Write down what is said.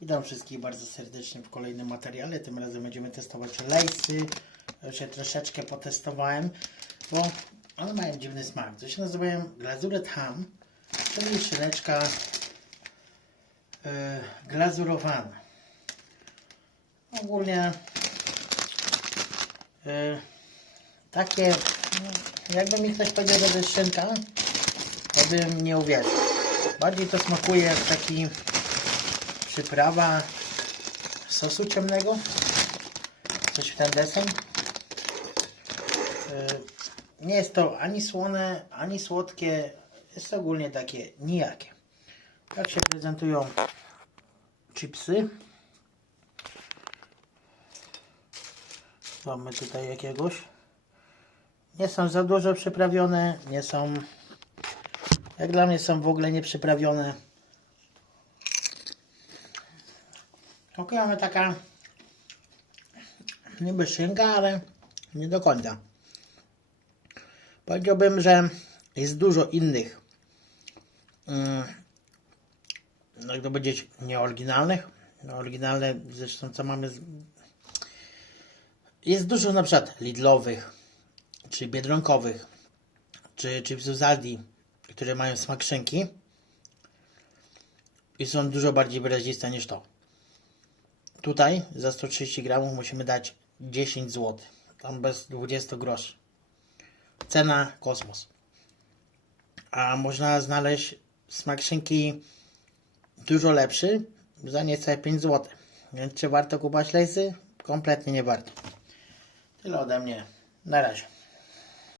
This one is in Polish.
Witam wszystkich bardzo serdecznie w kolejnym materiale. Tym razem będziemy testować lejsy. Już troszeczkę potestowałem, bo one mają dziwny smak. To się nazywają glazuret ham, czyli szyneczka yy, glazurowana. Ogólnie yy, takie, no, jakby mi ktoś powiedział, że to jest szynka, to bym nie uwierzył. Bardziej to smakuje jak taki przyprawa sosu ciemnego. Coś w ten deseń. Yy, Nie jest to ani słone, ani słodkie. Jest ogólnie takie nijakie. Tak się prezentują chipsy. Mamy tutaj jakiegoś. Nie są za dużo przyprawione, nie są jak dla mnie są w ogóle nieprzyprawione. Ok, mamy taka niby szynka, ale nie do końca. Powiedziałbym, że jest dużo innych mm, no jak to powiedzieć, nieoryginalnych. Oryginalne zresztą co mamy z... jest dużo na przykład Lidlowych czy Biedronkowych czy chipsów z Aldi które mają smak szynki i są dużo bardziej wyraziste niż to. Tutaj za 130 gramów musimy dać 10 zł. Tam bez 20 groszy. Cena kosmos. A można znaleźć smak szynki dużo lepszy za niecałe 5 zł. Więc czy warto kupować lejsy? Kompletnie nie warto. Tyle ode mnie. Na razie.